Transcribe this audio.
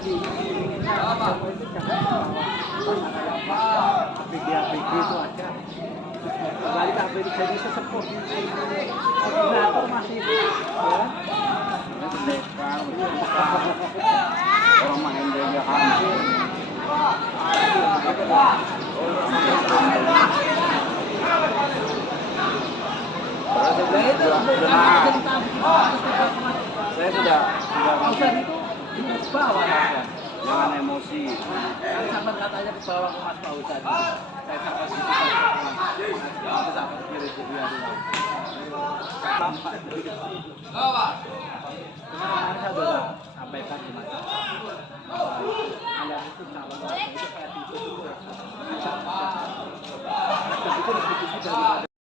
tadi apa itu jangan bawa APG itu aja. Kembali ke APG jadi sesepuh koordinator masih ya. Orang main dia hampir. Saya sudah itu di bawah ya. jangan emosi. Kan sampai katanya ke bawah ke Mas Pausan. Saya sampai situ aku sampai kiri dia dulu. Bapak. Bapak. Saya sudah sampaikan di Mas. Anda itu calon itu kayak itu